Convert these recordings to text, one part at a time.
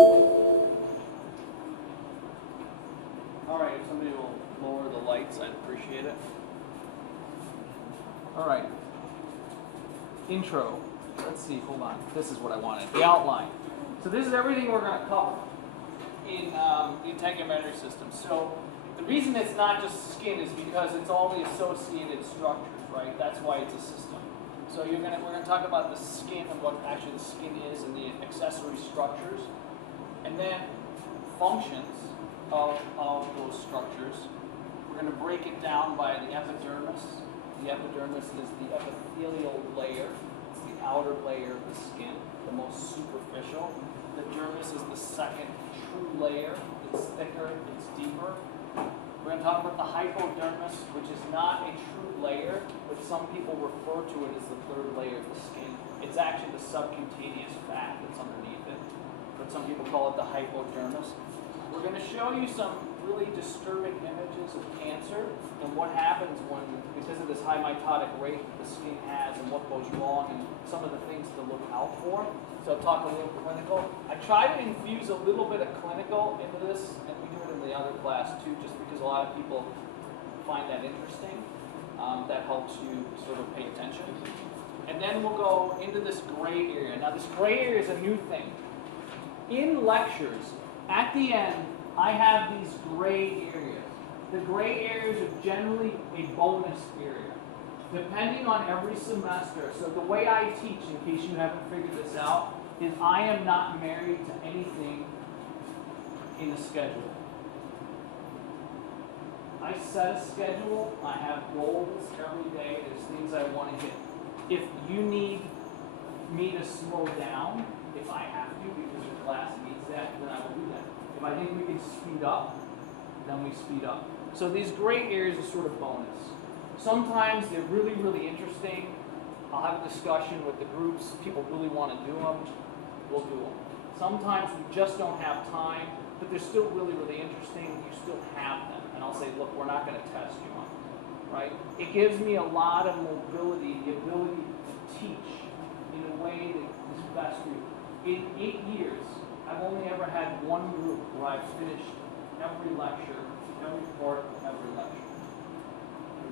All right, if somebody will lower the lights, I'd appreciate it. All right. Intro. Let's see, hold on. This is what I wanted. The outline. So this is everything we're going to cover in the integumentary system. So the reason it's not just skin is because it's all the associated structures, right? That's why it's a system. So we're going to talk about the skin and what actually the skin is and the accessory structures. And then functions of those structures. We're going to break it down by the epidermis. The epidermis is the epithelial layer. It's the outer layer of the skin, the most superficial. The dermis is the second true layer. It's thicker, it's deeper. We're going to talk about the hypodermis, which is not a true layer, but some people refer to it as the third layer of the skin. It's actually the subcutaneous fat that's underneath it, but some people call it the hypodermis. We're going to show you some really disturbing images of cancer and what happens when, because of this high mitotic rate that the skin has and what goes wrong and some of the things to look out for. So I'll talk a little clinical. I try to infuse a little bit of clinical into this, and we do it in the other class too, just because a lot of people find that interesting. That helps you sort of pay attention. And then we'll go into this gray area. Now this gray area is a new thing. In lectures, at the end, I have these gray areas. The gray areas are generally a bonus area, depending on every semester. So the way I teach, in case you haven't figured this out, is I am not married to anything in a schedule. I set a schedule, I have goals every day, there's things I want to hit. If you need me to slow down, if I have to, because your class needs that, then I will do that. If I think we can speed up, then we speed up. So these gray areas are sort of bonus. Sometimes they're really, really interesting. I'll have a discussion with the groups. People really want to do them. We'll do them. Sometimes we just don't have time, but they're still really, really interesting. You still have them. And I'll say, look, we're not going to test you on it, right? It gives me a lot of mobility, the ability to teach in a way that is best for you. In 8 years, I've only ever had one group where I've finished every lecture, every part of every lecture.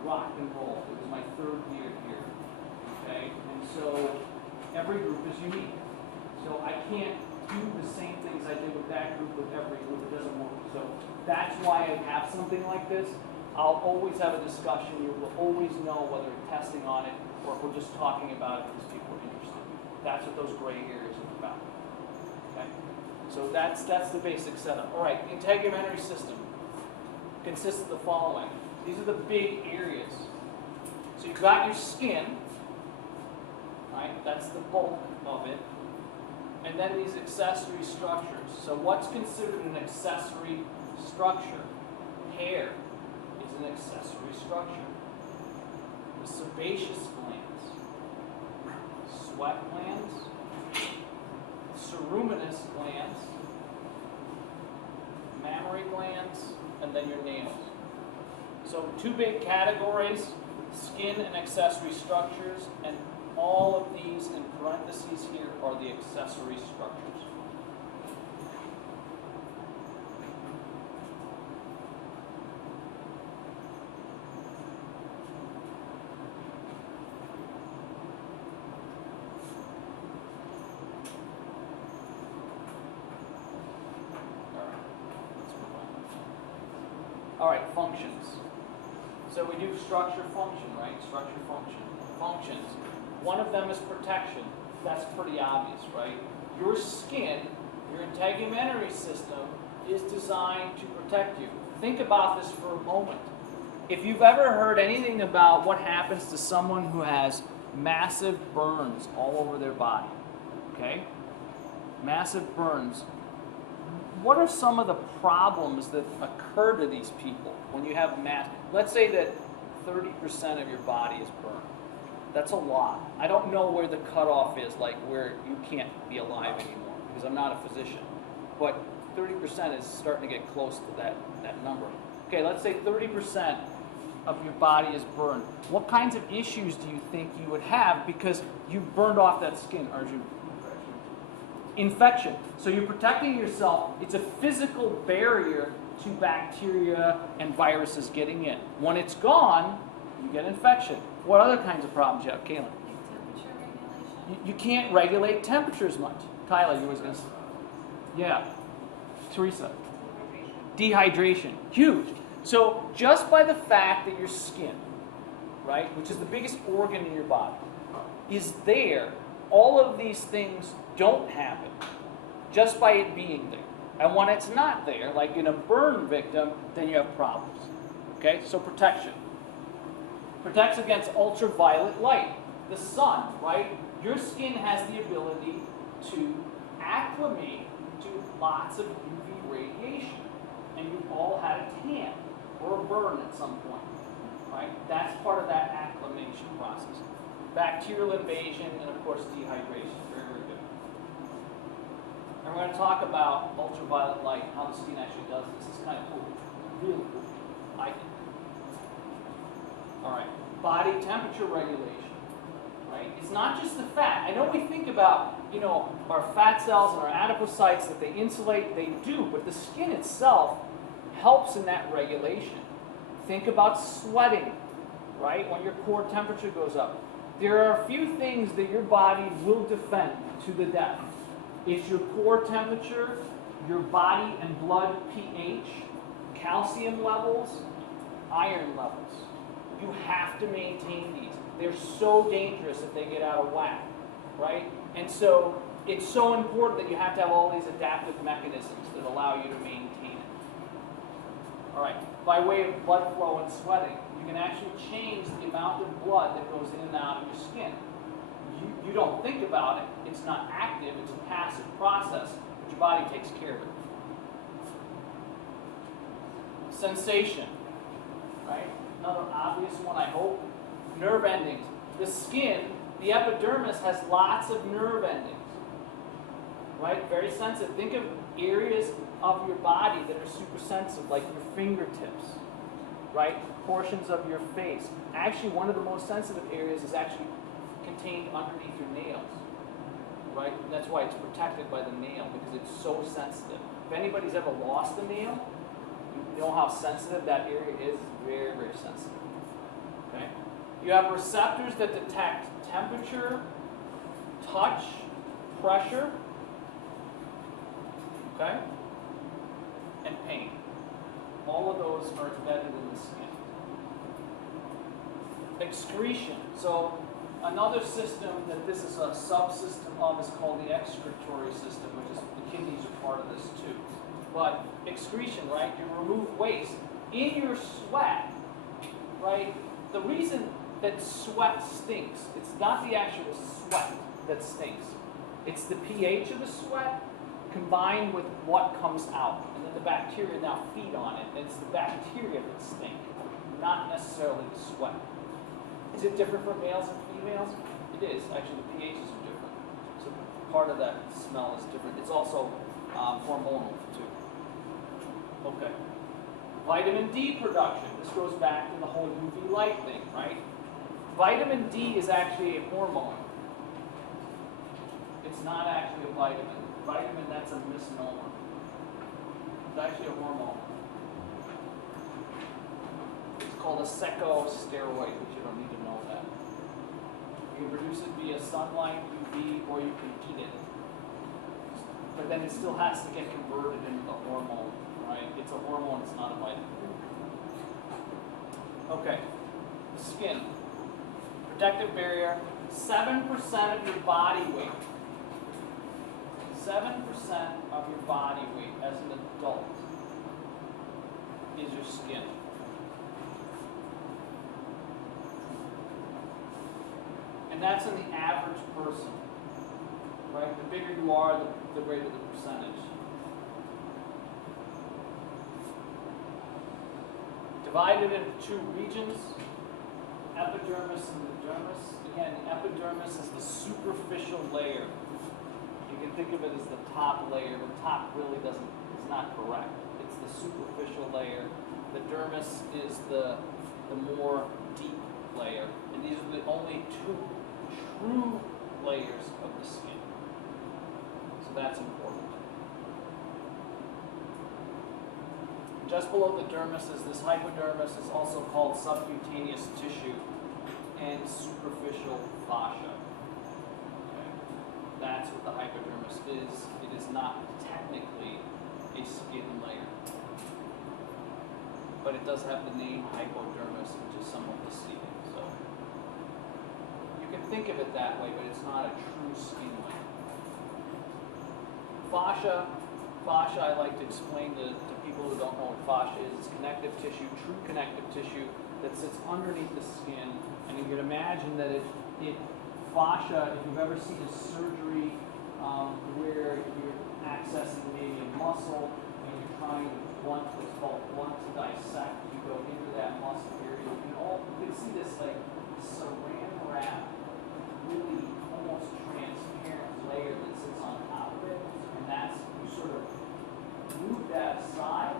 Rock and roll. It was my third year here. Okay? And so every group is unique. So I can't do the same things I did with that group with every group. It doesn't work. So that's why I have something like this. I'll always have a discussion. You will always know whether we're testing on it or if we're just talking about it because people are interested. That's what those gray areas are about. Okay? So that's the basic setup. All right, integumentary system consists of the following. These are the big areas. So you've got your skin, right? That's the bulk of it. And then these accessory structures. So what's considered an accessory structure? Hair is an accessory structure. The sebaceous glands, sweat glands, ceruminous glands, mammary glands, and then your nails. So two big categories, skin and accessory structures, and all of these in parentheses here are the accessory structures. All right, functions. So we do structure function, right? Structure function. Functions. One of them is protection. That's pretty obvious, right? Your skin, your integumentary system, is designed to protect you. Think about this for a moment. If you've ever heard anything about what happens to someone who has massive burns all over their body, okay? Massive burns. What are some of the problems that occur to these people when you have mass? Let's say that 30% of your body is burned. That's a lot. I don't know where the cutoff is, like where you can't be alive anymore, because I'm not a physician. But 30% is starting to get close to that number. Okay, let's say 30% of your body is burned. What kinds of issues do you think you would have because you burned off that skin, Arjun? Infection. So you're protecting yourself. It's a physical barrier to bacteria and viruses getting in. When it's gone, you get infection. What other kinds of problems you have, Kaylin? Temperature regulation. You can't regulate temperature as much. Kyla, you was going to say. Yeah. Teresa. Dehydration. Huge. So just by the fact that your skin, right, which is the biggest organ in your body, is there, all of these things don't happen just by it being there. And when it's not there, like in a burn victim, then you have problems. Okay, so protection. Protects against ultraviolet light. The sun, right? Your skin has the ability to acclimate to lots of UV radiation. And you've all had a tan or a burn at some point, right? That's part of that acclimation process. Bacterial invasion and, of course, dehydration. Very, very good. And we're going to talk about ultraviolet light, how the skin actually does this. It's kind of cool. Really cool, I think. All right. Body temperature regulation, right? It's not just the fat. I know we think about, our fat cells and our adipocytes that they insulate. They do, but the skin itself helps in that regulation. Think about sweating, right? When your core temperature goes up. There are a few things that your body will defend to the death. It's your core temperature, your body and blood pH, calcium levels, iron levels. You have to maintain these. They're so dangerous if they get out of whack, right? And so it's so important that you have to have all these adaptive mechanisms that allow you to maintain it. All right, by way of blood flow and sweating, you can actually change the amount of blood that goes in and out of your skin. You don't think about it. It's not active. It's a passive process, but your body takes care of it. Sensation, right? Another obvious one, I hope. Nerve endings. The skin, the epidermis, has lots of nerve endings, right? Very sensitive. Think of areas of your body that are super sensitive, like your fingertips, right? Portions of your face. Actually, one of the most sensitive areas is actually contained underneath your nails, right? And that's why it's protected by the nail, because it's so sensitive. If anybody's ever lost a nail, you know how sensitive that area is. Very, very sensitive. Okay? You have receptors that detect temperature, touch, pressure, okay, and pain. All of those are embedded in the skin. Excretion. So another system that this is a subsystem of is called the excretory system, which is the kidneys are part of this too. But excretion, right? You remove waste. In your sweat, right? The reason that sweat stinks, it's not the actual sweat that stinks. It's the pH of the sweat combined with what comes out. And then the bacteria now feed on it. And it's the bacteria that stink, not necessarily the sweat. Is it different for males and females? It is. Actually, the pHs are different. So part of that smell is different. It's also hormonal too. Okay. Vitamin D production. This goes back to the whole UV light thing, right? Vitamin D is actually a hormone. It's not actually a vitamin. Vitamin, that's a misnomer. It's actually a hormone. It's called a secosteroid, but you don't need to know that. You can produce it via sunlight, UV, or you can eat it. But then it still has to get converted into the hormone, right? It's a hormone, it's not a vitamin. Okay, the skin. Protective barrier, 7% of your body weight. 7% of your body weight as an adult is your skin. And that's in the average person, right? The bigger you are, the greater the percentage. Divided into two regions, epidermis and the dermis. Again, the epidermis is the superficial layer. You can think of it as the top layer. The top really is not correct. It's the superficial layer. The dermis is the more deep layer. And these are the only two true layers of the skin. So that's important. Just below the dermis is this hypodermis, is also called subcutaneous tissue and superficial fascia. Okay. That's what the hypodermis is. It is not technically a skin layer, but it does have the name hypodermis, which is somewhat deceiving. So you can think of it that way, but it's not a true skin layer. Fascia, I like to explain to people who don't know what fascia is. It's connective tissue, true connective tissue that sits underneath the skin, and you can imagine that fascia, if you've ever seen a surgery where you're accessing maybe a muscle and you're trying to blunt what's called blunt to dissect, you go into that muscle area, you can see this like saran wrap, really almost transparent layer that sits on top of it, and that's, you sort of move that aside,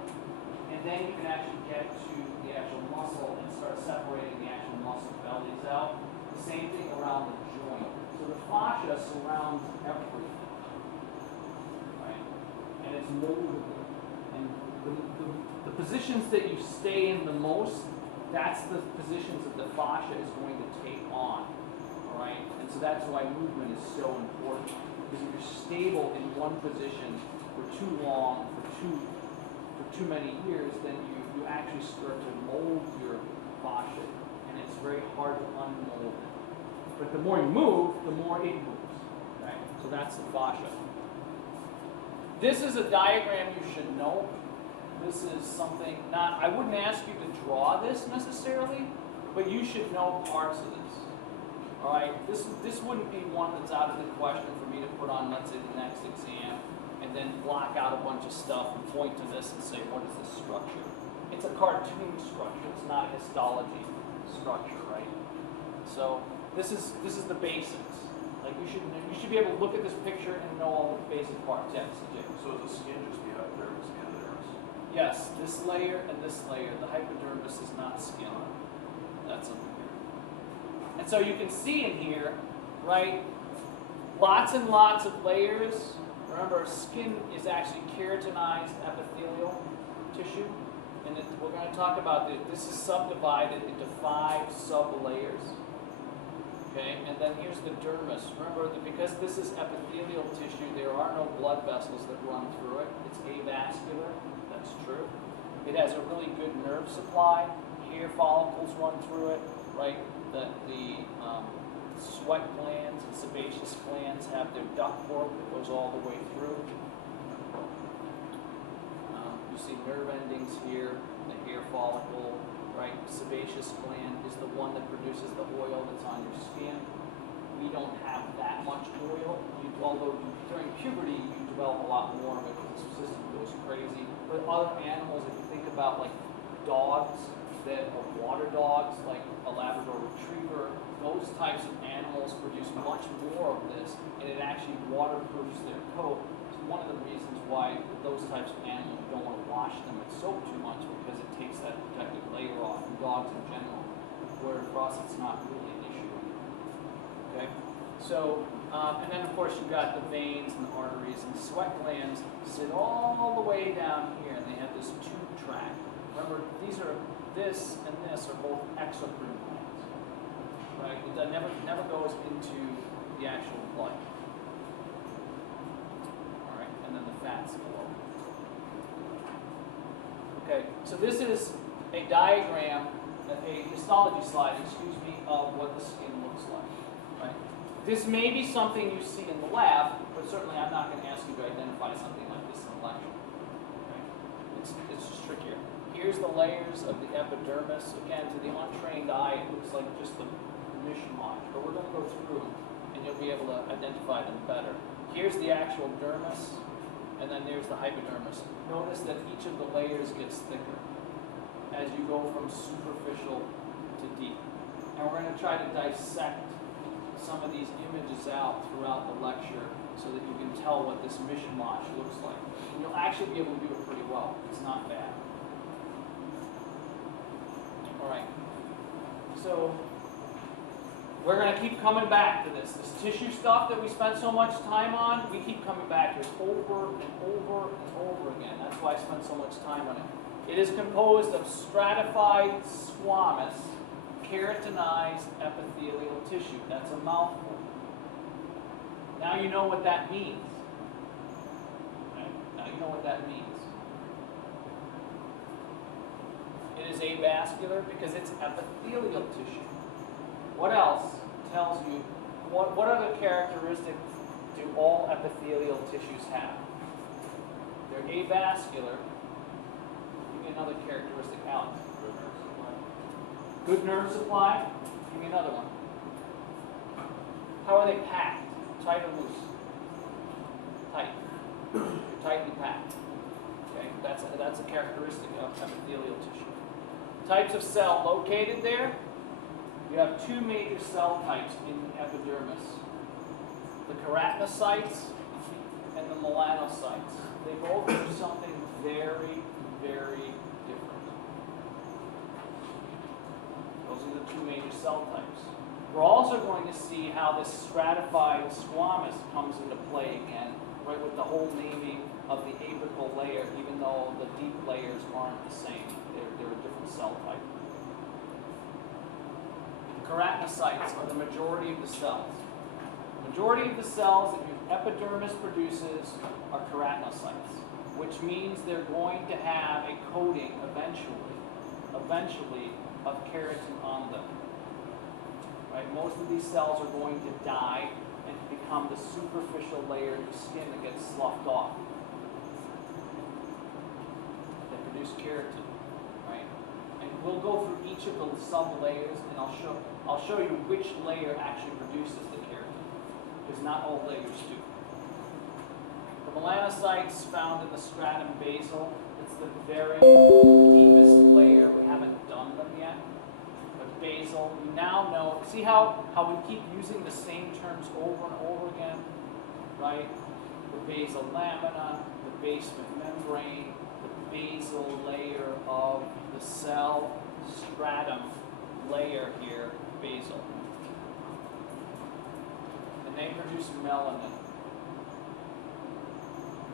and then you can actually get to the actual muscle and start separating the actual muscle bellies out. The same thing around the joint. So the fascia surrounds everything, right? And it's moldable. And the positions that you stay in the most, that's the positions that the fascia is going to take on, all right? And so that's why movement is so important. Because if you're stable in one position for too long, for too many years, then you actually start to mold your fascia, and it's very hard to unmold it. But the more you move, the more it moves, right? So that's the fascia. This is a diagram you should know. This is something, I wouldn't ask you to draw this necessarily, but you should know parts of this. All right, this wouldn't be one that's out of the question for me to put on, let's say, the next exam, and then block out a bunch of stuff and point to this and say, what is this structure? It's a cartoon structure. It's not a histology structure, right? So this is the basics. Like you should be able to look at this picture and know all the basic parts. Yes, CJ. So is the skin just the hypodermis and the dermis? Yes, this layer and this layer. The hypodermis is not skin. That's under here. And so you can see in here, right, lots and lots of layers. Remember, skin is actually keratinized epithelial tissue. And we're going to talk about this. This is subdivided into 5 sub-layers. Okay, and then here's the dermis. Remember that because this is epithelial tissue, there are no blood vessels that run through it. It's avascular. That's true. It has a really good nerve supply. Hair follicles run through it, right? The sweat glands and sebaceous glands have their ductwork that goes all the way through. You see nerve endings here, the hair follicle, right? Sebaceous gland is the one that produces the oil that's on your skin. We don't have that much oil, although during puberty you develop a lot more of it because the system goes crazy. But other animals, if you think about like dogs that are water dogs, like a Labrador Retriever, those types of animals produce much more of this, and it actually waterproofs their coat. It's one of the reasons why those types of animals, you don't want to wash them with soap too much because it takes that protective layer off, and dogs in general, where for us it's not really an issue. Okay? So, and then of course you've got the veins and the arteries, and the sweat glands sit all the way down here, and they have this tube track. Remember, this and this are both exocrine glands, right? It never goes into the actual blood. All right, and then the fats below. Okay, so this is a diagram, a histology slide, of what the skin looks like, right? This may be something you see in the lab, but certainly I'm not going to ask you to identify something like this in a lecture. Okay? It's just trickier. Here's the layers of the epidermis. Again, to the untrained eye, it looks like just a mishmash, but we're going to go through them, and you'll be able to identify them better. Here's the actual dermis, and then there's the hypodermis. Notice that each of the layers gets thicker as you go from superficial to deep. And we're going to try to dissect some of these images out throughout the lecture so that you can tell what this mishmash looks like. And you'll actually be able to do it pretty well. It's not bad. All right. So We're going to keep coming back to this. This tissue stuff that we spent so much time on, we keep coming back to it over and over and over again. That's why I spent so much time on it. It is composed of stratified squamous, keratinized epithelial tissue. That's a mouthful. Now you know what that means. Right? Now you know what that means. It is avascular because it's epithelial tissue. What else tells you, what other characteristics do all epithelial tissues have? They're avascular. Give me another characteristic, Alex. Good nerve supply. Give me another one. How are they packed? Tight or loose? Tight. They're tightly packed. Okay, that's a characteristic of epithelial tissue. Types of cell located there. You have two major cell types in the epidermis. The keratinocytes and the melanocytes. They both do something very, very different. Those are the two major cell types. We're also going to see how this stratified squamous comes into play again, right, with the whole naming of the apical layer, even though the deep layers aren't the same. They're a different cell type. Keratinocytes are the majority of the cells. The majority of the cells that your epidermis produces are keratinocytes, which means they're going to have a coating eventually of keratin on them. Right? Most of these cells are going to die and become the superficial layer of the skin that gets sloughed off. They produce keratin, right? And we'll go through each of the sub-layers, and I'll show you which layer actually produces the keratin, because not all layers do. The melanocytes found in the stratum basal, it's the very deepest layer. We haven't done them yet. But basal, we now know, see how we keep using the same terms over and over again, right? The basal lamina, the basement membrane, the basal layer of the cell stratum layer here, basal. And they produce melanin.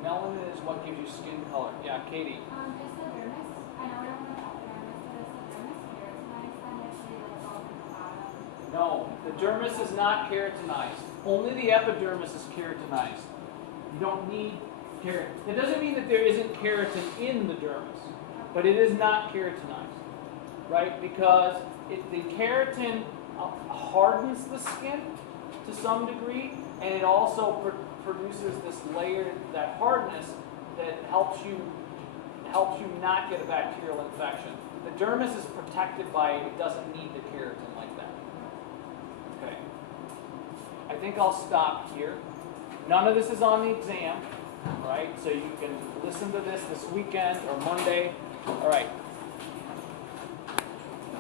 Melanin is what gives you skin color. Yeah, Katie. Is the dermis, I know we don't know about dermis, but is the dermis keratinized then actually like all in the bottom? No, the dermis is not keratinized. Only the epidermis is keratinized. You don't need keratin. It doesn't mean that there isn't keratin in the dermis, but it is not keratinized, right? Because the keratin hardens the skin to some degree, and it also produces this layer, that hardness, that helps you not get a bacterial infection. The dermis is protected by it. It doesn't need the keratin like that. Okay. I think I'll stop here. None of this is on the exam, right? So you can listen to this weekend or Monday. All right.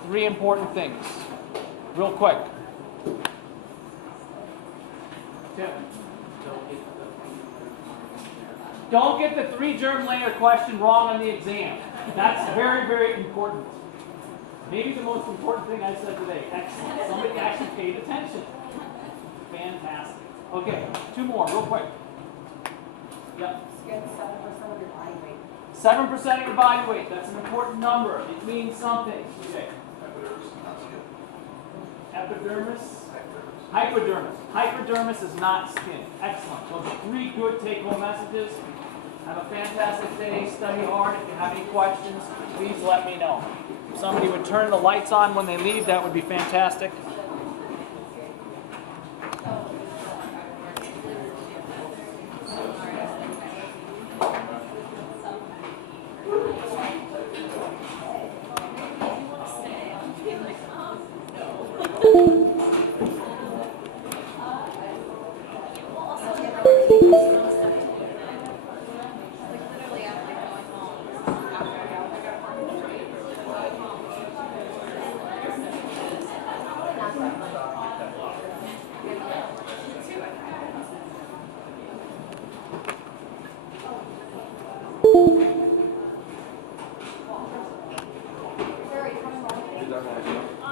3 important things, real quick. Tim. Don't get the 3 germ layer question wrong on the exam. That's very, very important. Maybe the most important thing I said today. Excellent. Somebody actually paid attention. Fantastic. Okay, 2 more, real quick. Yep. Get 7% of your body weight. 7% of your body weight. That's an important number. It means something. Okay. Epidermis, not skin. Epidermis. Hypodermis. Hypodermis. Hypodermis is not skin. Excellent. Those are 3 good take-home messages. Have a fantastic day. Study hard. If you have any questions, please let me know. If somebody would turn the lights on when they leave, that would be fantastic.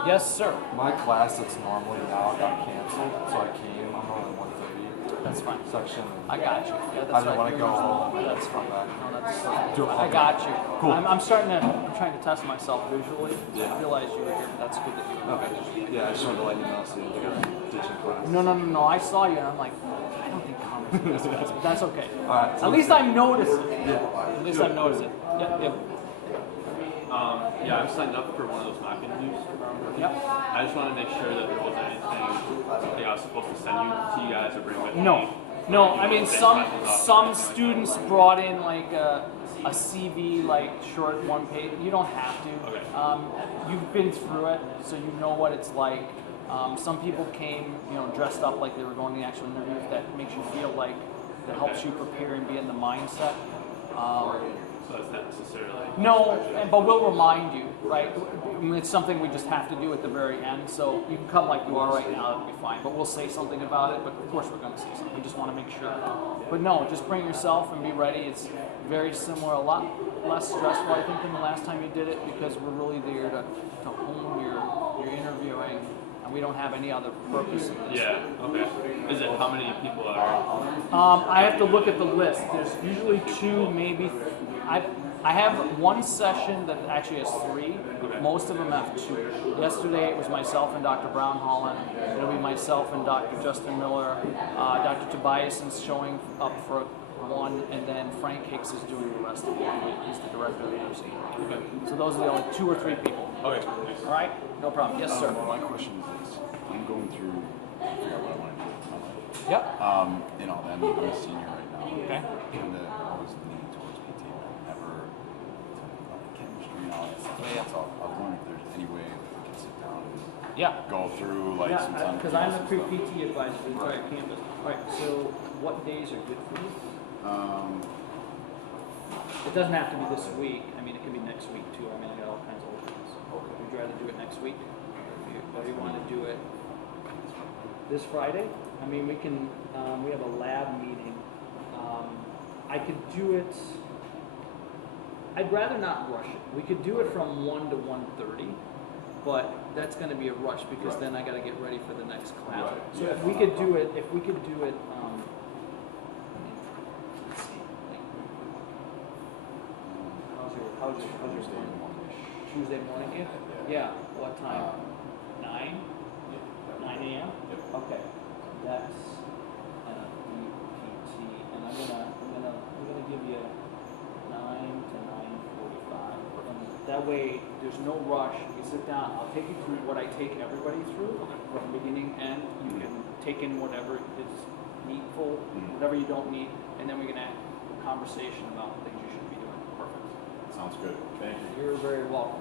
Yes, sir. My class that's normally now got canceled, so I came. I'm on the 130 That's fine. section. I got you. Yeah, that's I didn't right. want to You're go right. home and That's come back. No, that's Do it. I got you. Cool. I'm trying to test myself visually. Yeah. I realized you were here. That's good that you were Okay. Yeah, I just wanted to let you know so you didn't think I'm ditching class. No. I saw you and I'm like, I don't think Connor's this guy. That's okay. All right. At least I'm noticing. Yeah. At least I'm noticing. Yep. Yeah, I'm signed up for one of those mock interviews. Yep. I just wanted to make sure that there wasn't anything I was supposed to send to you guys or bring with me. No. I mean, some students brought in like a CV, like short one page. You don't have to. Okay. You've been through it, so you know what it's like. Some people came, dressed up like they were going to the actual interview. If that makes you feel like that helps you prepare and be in the mindset. So it's not necessarily. No, but we'll remind you, right? I mean, it's something we just have to do at the very end. So you can come like you are right now, that'll be fine. But we'll say something about it. But of course we're going to say something. We just want to make sure. But no, just bring yourself and be ready. It's very similar, a lot less stressful, I think, than the last time you did it because we're really there to hone your interviewing. And we don't have any other purpose in this. Yeah. Okay. Is it how many people are? I have to look at the list. There's usually two, maybe. I have one session that actually has three. Okay. Most of them have two. Yesterday it was myself and Dr. Brown Holland. It'll be myself and Dr. Justin Miller. Dr. Tobias is showing up for one, and then Frank Hicks is doing the rest of it. He's the director of the university. Okay. So those are the only 2 or 3 people. Okay. All right? No problem. Yes, sir. My question is this. I'm going through, I forgot what I want to do with my life. Yep. Then I'm a senior right now. Okay. Kind of always leaning towards PT, but never like chemistry and all that stuff. Yeah. So I was wondering if there's any way that we can sit down and Yeah. go through like some time. Because I'm the pre-PT advisor for the entire campus. All right, so what days are good for you? It doesn't have to be this week. I mean, it can be next week too. I mean, I got all kinds of openings. Would you rather do it next week? Or do you want to do it this Friday? I mean, we can, we have a lab meeting. I could do it, I'd rather not rush it. We could do it from 1 to 1:30, but that's going to be a rush because then I got to get ready for the next class. Right. So Yeah. if we could do it, let's see. How's your Tuesday morning? morning-ish. Tuesday morning? Yeah. What time? 9? 9 a.m. Yep. Okay. That's PT, and I'm gonna give you 9 to 9:45, and that way there's no rush. You sit down. I'll take you through what I take everybody through from beginning to end. You can take in whatever is needful, whatever you don't need, and then we're gonna have a conversation about things you should be doing. Perfect. Sounds good. Thank you. You're very welcome.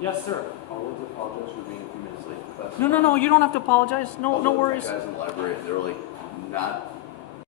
Yes, sir. I want to apologize for being a few minutes late to class. No. You don't have to apologize. No worries. Guys in the library, they were like not